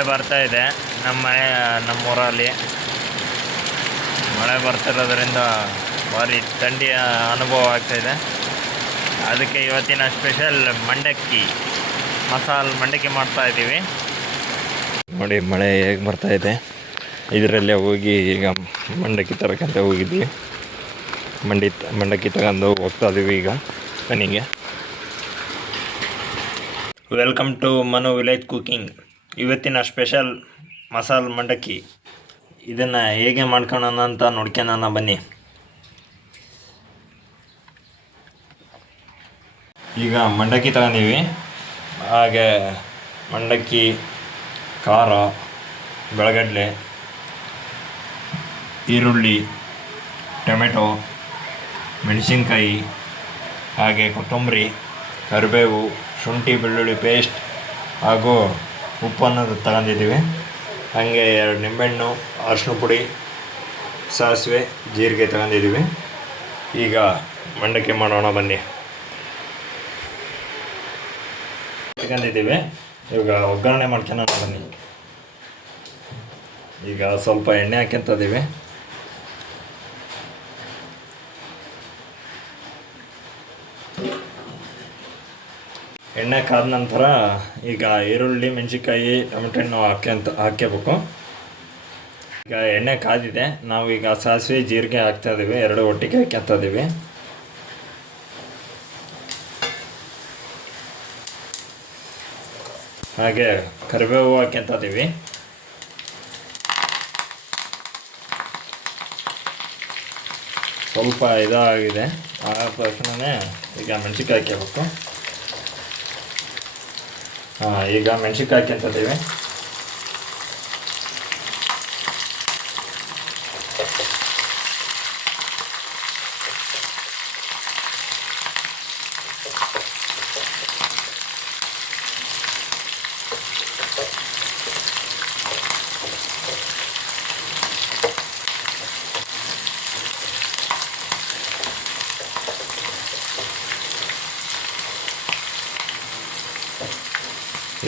ಮಳೆ ಬರ್ತಾ ಇದೆ. ನಮ್ಮ ಮನೆ ನಮ್ಮೂರಲ್ಲಿ ಮಳೆ ಬರ್ತಿರೋದ್ರಿಂದ ಭಾರಿ ಥಂಡಿಯ ಅನುಭವ ಆಗ್ತಾಯಿದೆ ಅದಕ್ಕೆ ಇವತ್ತಿನ ಸ್ಪೆಷಲ್ ಮಂಡಕ್ಕಿ ಮಸಾಲೆ ಮಂಡಕ್ಕಿ ಮಾಡ್ತಾ ಇದ್ದೀವಿ. ನೋಡಿ ಮಳೆ ಹೇಗೆ ಬರ್ತಾ ಇದೆ. ಇದರಲ್ಲೇ ಹೋಗಿ ಈಗ ಮಂಡಕ್ಕಿ ತರಕಂತ ಹೋಗಿದ್ವಿ. ಮಂಡಿ ಮಂಡಕ್ಕಿ ತಗೊಂಡು ಹೋಗ್ತಾ ಇದೀವಿ ಈಗ ಮನೆಗೆ. Welcome to Manu village cooking ಇವತ್ತಿನ ಸ್ಪೆಷಲ್ ಮಸಾಲ ಮಂಡಕ್ಕಿ. ಇದನ್ನು ಹೇಗೆ ಮಾಡ್ಕೊಳ್ಳೋಣ ಅಂತ ನೋಡ್ಕೊಳ್ಳೋಣ ಬನ್ನಿ. ಈಗ ಮಂಡಕ್ಕಿ ತಗೊಂಡೀವಿ. ಹಾಗೆ ಮಂಡಕ್ಕಿ, ಖಾರ, ಬೆಳಗಡ್ಲೆ, ಈರುಳ್ಳಿ, ಟೊಮೆಟೊ, ಮೆಣಸಿನ್ಕಾಯಿ, ಹಾಗೆ ಕೊತ್ತಂಬರಿ, ಕರಿಬೇವು, ಶುಂಠಿ, ಬೆಳ್ಳುಳ್ಳಿ ಪೇಸ್ಟ್ ಹಾಗೂ ಉಪ್ಪನ್ನು ತಗೊಂಡಿದ್ದೀವಿ. ಹಾಗೆ ಎರಡು ನಿಂಬೆಹಣ್ಣು ಅರಿಶಿನ ಪುಡಿ, ಸಾಸಿವೆ, ಜೀರಿಗೆ ತಗೊಂಡಿದ್ದೀವಿ. ಈಗ ಮಂಡಕ್ಕಿ ಮಾಡೋಣ ಬನ್ನಿ. ತಗೊಂಡಿದ್ದೀವಿ. ಇವಾಗ ಒಗ್ಗರಣೆ ಮಾಡ್ಕೊಳೋಣ ಬನ್ನಿ. ಈಗ ಸ್ವಲ್ಪ ಎಣ್ಣೆ ಹಾಕ್ಯಂತದೀವಿ ಎಣ್ಣೆ ಕಾದ ನಂತರ ಈಗ ಈರುಳ್ಳಿ, ಮೆಣಸಿನ್ಕಾಯಿ ಟೊಮೆಟೊ ಹಣ್ಣು ಹಾಕಿ ಅಂತ ಹಾಕ್ಯಬೇಕು. ಈಗ ಎಣ್ಣೆ ಕಾದಿದೆ. ನಾವು ಈಗ ಸಾಸಿವೆ, ಜೀರಿಗೆ ಹಾಕ್ತಾ ಇದ್ದೀವಿ ಎರಡು ಒಟ್ಟಿಗೆ ಹಾಕ್ಯಂತ ಇದ್ದೀವಿ ಹಾಗೆ ಕರಿಬೇವು ಹಾಕ್ಯಂತ ಇದ್ದೀವಿ ಸ್ವಲ್ಪ ಇದಾಗಿದೆ. ಆ ತಕ್ಷಣವೇ ಈಗ ಮೆಣಸಿನ್ಕಾಯಿ ಹಾಕ್ಕೋಬೇಕು ಹಾಂ ಈಗ ಮೆಣಸಿನ್ಕಾಯಿ ಹಾಕ್ಯಂತಿದ್ದೀವಿ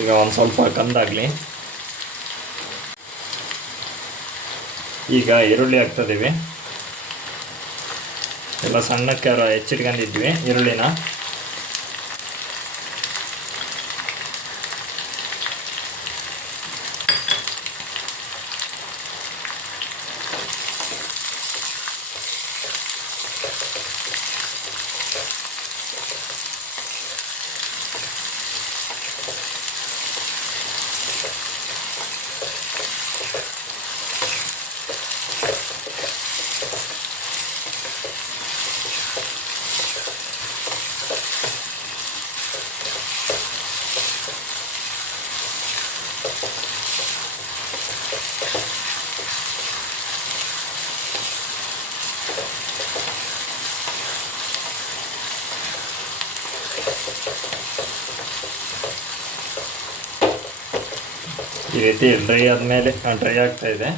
ಈಗ ಒಂದು ಸ್ವಲ್ಪ ಕಂದಾಗಲಿ. ಈಗ ಈರುಳ್ಳಿ ಹಾಕ್ತಿದ್ದೀವಿ ಎಲ್ಲ ಸಣ್ಣಕ್ಕೆ ಹೆಚ್ಚಿಟ್ಕೊಂಡಿದ್ವಿ ಈರುಳ್ಳಿನ. ಈ ರೀತಿ ಡ್ರೈ ಆದಮೇಲೆ ಡ್ರೈ ಆಗ್ತಾ ಇದೆ.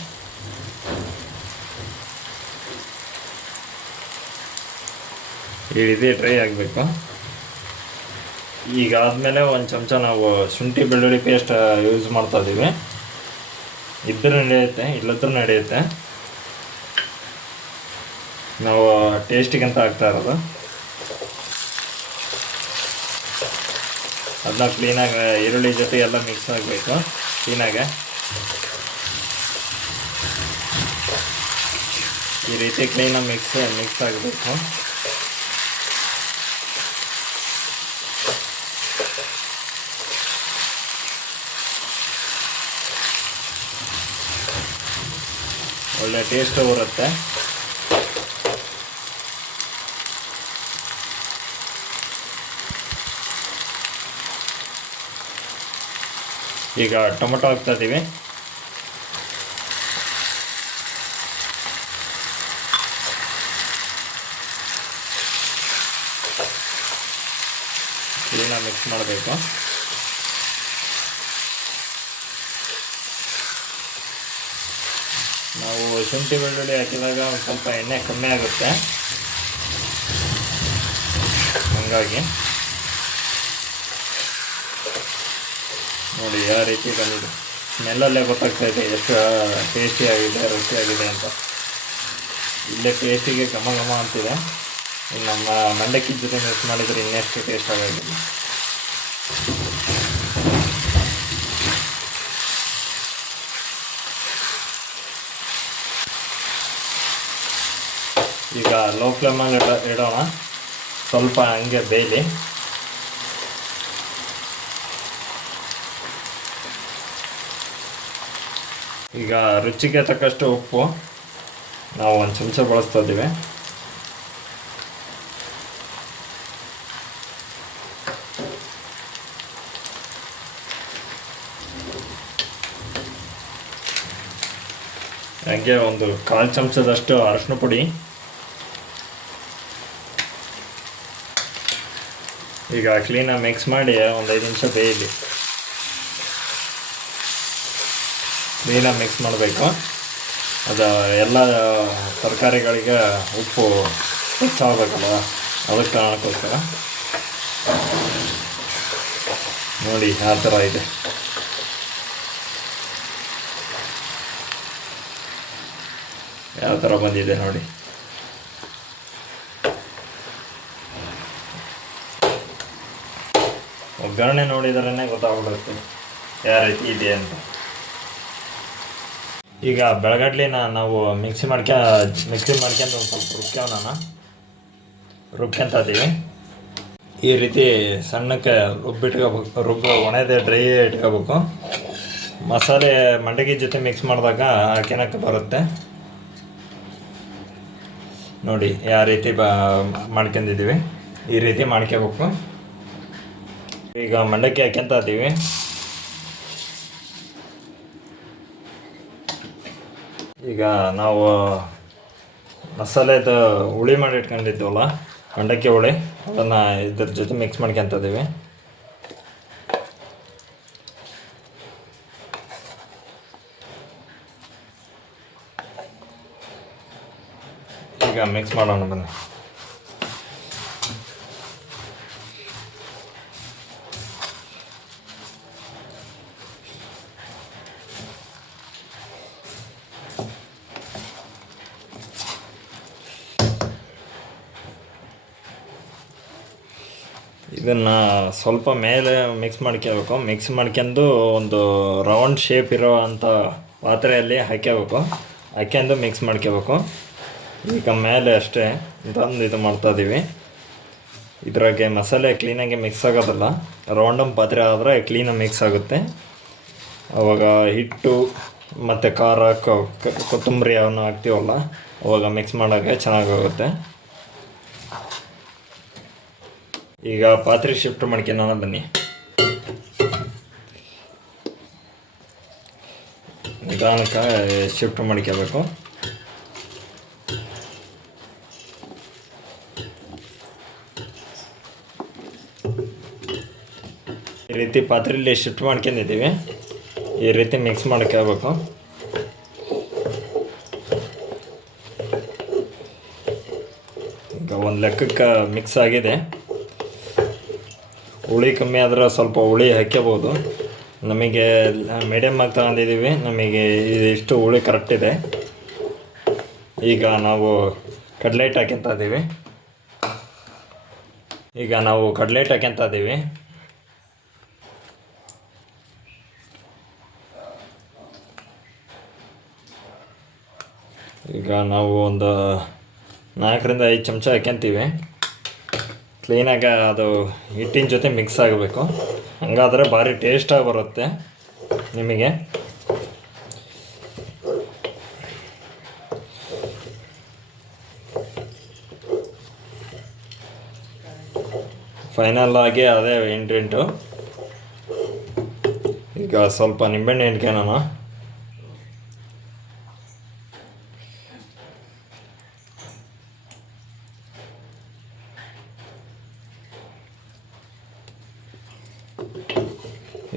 ಈ ರೀತಿ ಡ್ರೈ ಆಗಬೇಕು. ಈಗ ಆದಮೇಲೆ ಒಂದು ಚಮಚ ನಾವು ಶುಂಠಿ ಬೆಳ್ಳುಳ್ಳಿ ಪೇಸ್ಟ್ ಯೂಸ್ ಮಾಡ್ತಾ ಇದ್ದೀವಿ ಇದ್ರೂ ನಡೆಯುತ್ತೆ, ಇಲ್ಲದ್ರೂ ನಡೆಯುತ್ತೆ. ನಾವು ಟೇಸ್ಟಿಗಂತ ಹಾಕ್ತಾ ಇರೋದು. ಅದನ್ನ ಕ್ಲೀನಾಗಿ ಈರುಳ್ಳಿ ಜೊತೆ ಎಲ್ಲ ಮಿಕ್ಸ್ ಆಗಬೇಕು ಕ್ಲೀನಾಗೆ ಈ ರೀತಿ ಕ್ಲೀನಾಗಿ ಮಿಕ್ಸ್ ಮಿಕ್ಸ್ ಆಗಬೇಕು. ಒಳ್ಳೆ ಟೇಸ್ಟ್ ಬರುತ್ತೆ. ಈಗ ಟೊಮೊಟೊ ಹಾಕ್ತಾ ಇದ್ದೀವಿ. ಮಿಕ್ಸ್ ಮಾಡಬೇಕು. ನಾವು ಶುಂಠಿ ಬೆಳ್ಳುಳ್ಳಿ ಹಾಕಿದಾಗ ಸ್ವಲ್ಪ ಎಣ್ಣೆ ಕಮ್ಮಿ ಆಗುತ್ತೆ. ಹಾಗಾಗಿ ನೋಡಿ, ಯಾವ ರೀತಿ ಬಂದಿದೆ. ಸ್ಮೆಲ್ಲಲ್ಲೇ ಇದೆ ಎಷ್ಟು ಟೇಸ್ಟಿಯಾಗಿದೆ ರುಚಿಯಾಗಿದೆ ಅಂತ. ಇಲ್ಲೇ ಟೇಸ್ಟಿಗೆ ಘಮ ಘಮ ಅಂತಿದೆ. ಇನ್ನು ನಮ್ಮ ಮಂಡಕ್ಕಿ ಜೊತೆ ಮಿಕ್ಸ್ ಮಾಡಿದರೆ ಇನ್ನೆಷ್ಟು ಟೇಸ್ಟ್ ಆಗೋದಿಲ್ಲ. ಈಗ ಲೋ ಫ್ಲೇಮಲ್ಲಿ ಇಡ ಇಡೋಣ. ಸ್ವಲ್ಪ ಹಂಗೆ ಬೇಯಲಿ. ಈಗ ರುಚಿಗೆ ತಕ್ಕಷ್ಟು ಉಪ್ಪು ನಾವು ಒಂದು ಚಮಚ ಬಳಸ್ತಾ ಇದ್ದೀವಿ. ಹಾಗೆ ಒಂದು ಕಾಲು ಚಮಚದಷ್ಟು ಅರಶಿನ ಪುಡಿ. ಈಗ ಕ್ಲೀನಾಗಿ ಮಿಕ್ಸ್ ಮಾಡಿ ಒಂದು ಐದು ನಿಮಿಷ ಬೇಯಲಿ ಕ್ಲೀನಾಗಿ ಮಿಕ್ಸ್ ಮಾಡಬೇಕು. ಅದು ಎಲ್ಲ ತರಕಾರಿಗಳಿಗೆ ಉಪ್ಪು ಹೆಚ್ಚಾಗಬೇಕಲ್ಲ, ಅದಕ್ಕೆ ಕಾರಣಕ್ಕೋಸ್ಕರ. ನೋಡಿ ಆ ಥರ ಇದೆ. ಯಾವ ಥರ ಬಂದಿದೆ ನೋಡಿ. ಒಗ್ಗರಣೆ ನೋಡಿದ್ರೇ ಗೊತ್ತಾಗ್ಬಿಡುತ್ತೆ. ಯಾವ ರೀತಿ ಇದೆ ಅಂತ. ಈಗ ಬೆಳಗಡ್ಲಿನ ನಾವು ಮಿಕ್ಸಿ ಮಾಡ್ಕ ಮಿಕ್ಸಿ ಮಾಡ್ಕೊಂಡು ಒಂದು ಸ್ವಲ್ಪ ನಾನು ರುಬ್ಕೊಂತೀವಿ ಈ ರೀತಿ ಸಣ್ಣಕ್ಕೆ ರುಬ್ಬಿಟ್ಕೋಬೇಕು ರುಬ್ಬ ಒಣದೆ ಡ್ರೈ ಇಟ್ಕೋಬೇಕು. ಮಸಾಲೆ ಮಂಡಗಿ ಜೊತೆ ಮಿಕ್ಸ್ ಮಾಡಿದಾಗ ಹಾಕಿನಕ್ಕೆ ಬರುತ್ತೆ. ನೋಡಿ ಯಾವ ರೀತಿ ಬ ಮಾಡ್ಕೊಂಡಿದ್ದೀವಿ ಈ ರೀತಿ ಮಾಡ್ಕೋಬೇಕು ಈಗ ಮಂಡಕ್ಕಿ ಹಾಕ್ಯಂತ ಇದ್ದೀವಿ ಈಗ ನಾವು, ಮಸಾಲೆದು ಹುಳಿ ಮಾಡಿ ಇಟ್ಕೊಂಡಿದ್ದೀವಲ್ಲ, ಮಂಡಕ್ಕಿ ಹುಳಿ, ಅದನ್ನು ಇದ್ರ ಜೊತೆ ಮಿಕ್ಸ್ ಮಾಡ್ಕೊಂತ ಇದೀವಿ ಈಗ ಮಿಕ್ಸ್ ಮಾಡೋಣ ಬನ್ನಿ. ಇದನ್ನು ಸ್ವಲ್ಪ ಮೇಲೆ ಮಿಕ್ಸ್ ಮಾಡ್ಕೋಬೇಕು ಮಿಕ್ಸ್ ಮಾಡ್ಕೊಂಡು ಒಂದು ರೌಂಡ್ ಶೇಪ್ ಇರೋ ಅಂಥ ಪಾತ್ರೆಯಲ್ಲಿ ಹಾಕ್ಯಬೇಕು. ಹಾಕ್ಯಂದು ಮಿಕ್ಸ್ ಮಾಡ್ಕೋಬೇಕು ಈಗ ಮೇಲೆ ಅಷ್ಟೇ ತಂದು ಇದು ಮಾಡ್ತಾ ಇದ್ದೀವಿ ಇದ್ರಾಗೆ ಮಸಾಲೆ ಕ್ಲೀನಾಗಿ ಮಿಕ್ಸ್ ಆಗೋದಲ್ಲ. ರೌಂಡಮ್ ಪಾತ್ರೆ ಆದರೆ ಕ್ಲೀನಾಗಿ ಮಿಕ್ಸ್ ಆಗುತ್ತೆ. ಅವಾಗ ಹಿಟ್ಟು ಮತ್ತು ಖಾರ ಕೊತ್ತಂಬರಿ ಅವನ್ನ ಹಾಕ್ತೀವಲ್ಲ, ಅವಾಗ ಮಿಕ್ಸ್ ಮಾಡೋಕ್ಕೆ ಚೆನ್ನಾಗಾಗುತ್ತೆ ಈಗ ಪಾತ್ರೆ ಶಿಫ್ಟ್ ಮಾಡ್ಕೊಂಡ ಬನ್ನಿ. ನಿಧಾನಕ್ಕೆ ಶಿಫ್ಟ್ ಮಾಡ್ಕೋಬೇಕು. ಈ ರೀತಿ ಪಾತ್ರೆಯಲ್ಲಿ ಶಿಫ್ಟ್ ಮಾಡ್ಕೊಂಡಿದ್ದೀವಿ. ಈ ರೀತಿ ಮಿಕ್ಸ್ ಮಾಡ್ಕೋಬೇಕು. ಈಗ ಒಂದು ಲೆಕ್ಕಕ್ಕೆ ಮಿಕ್ಸ್ ಆಗಿದೆ. ಹುಳಿ ಕಮ್ಮಿ ಆದ್ರೆ ಸ್ವಲ್ಪ ಹುಳಿ ಹಾಕ್ಕೋಬೋದು ನಮಗೆ ಮೀಡಿಯಮ್ ಆಗಿ ತಗೊಂಡಿದ್ದೀವಿ. ನಮಗೆ ಇಷ್ಟು ಹುಳಿ ಕರೆಕ್ಟ್ ಇದೆ. ಈಗ ನಾವು ಕಡ್ಲೆಟ್ ಹಾಕ್ಯಂತ ಇದ್ದೀವಿ. ಈಗ ನಾವು ಕಡ್ಲೆಟ್ ಹಾಕ್ಯಂತ ಇದ್ದೀವಿ. ಈಗ ನಾವು ಒಂದು ನಾಲ್ಕರಿಂದ ಐದು ಚಮಚ ಹಾಕ್ಯಂತೀವಿ. ಕ್ಲೀನಾಗಿ ಅದು ಹಿಟ್ಟಿನ ಜೊತೆ ಮಿಕ್ಸ್ ಆಗಬೇಕು. ಹಂಗಾದರೆ ಭಾರಿ ಟೇಸ್ಟಾಗಿ ಬರುತ್ತೆ ನಿಮಗೆ. ಫೈನಲ್ ಆಗಿ ಅದೇ ಇಂಟ್ರೆಂಟು ಈಗ ಸ್ವಲ್ಪ ನಿಂಬೆಹಣ್ಣು ಹಿಂಡ್ಕೊಳ್ಳೋಣ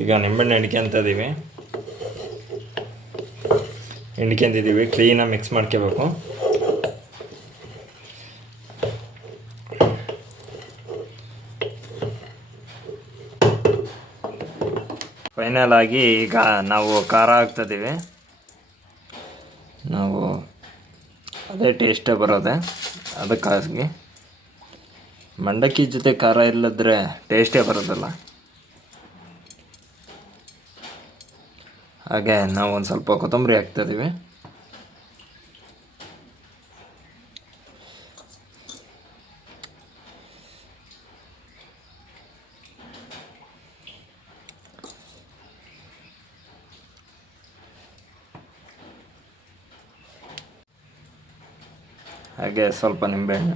ಈಗ ನಿಂಬೆಹಣ್ಣು ಅಂತ ಇದೀವಿ. ಹಿಂಡ್ಕೊಂತಿದ್ದೀವಿ ಕ್ಲೀನಾಗಿ ಮಿಕ್ಸ್ ಮಾಡ್ಕೋಬೇಕು. ಫೈನಲ್ ಆಗಿ ಈಗ ನಾವು ಖಾರ ಹಾಕ್ತಿದ್ದೀವಿ ನಾವು ಅದೇ ಟೇಸ್ಟೇ ಬರೋದೆ. ಅದಕ್ಕಾಗಿ. ಮಂಡಕ್ಕಿ ಜೊತೆ ಖಾರ ಇಲ್ಲದ್ರೆ ಟೇಸ್ಟೇ ಬರೋದಿಲ್ಲ. ಹಾಗೆ ನಾವು ಒಂದು ಸ್ವಲ್ಪ ಕೊತ್ತಂಬರಿ ಹಾಕ್ತಿದ್ದೀವಿ ಹಾಗೆ ಸ್ವಲ್ಪ ನಿಂಬೆಹಣ್ಣು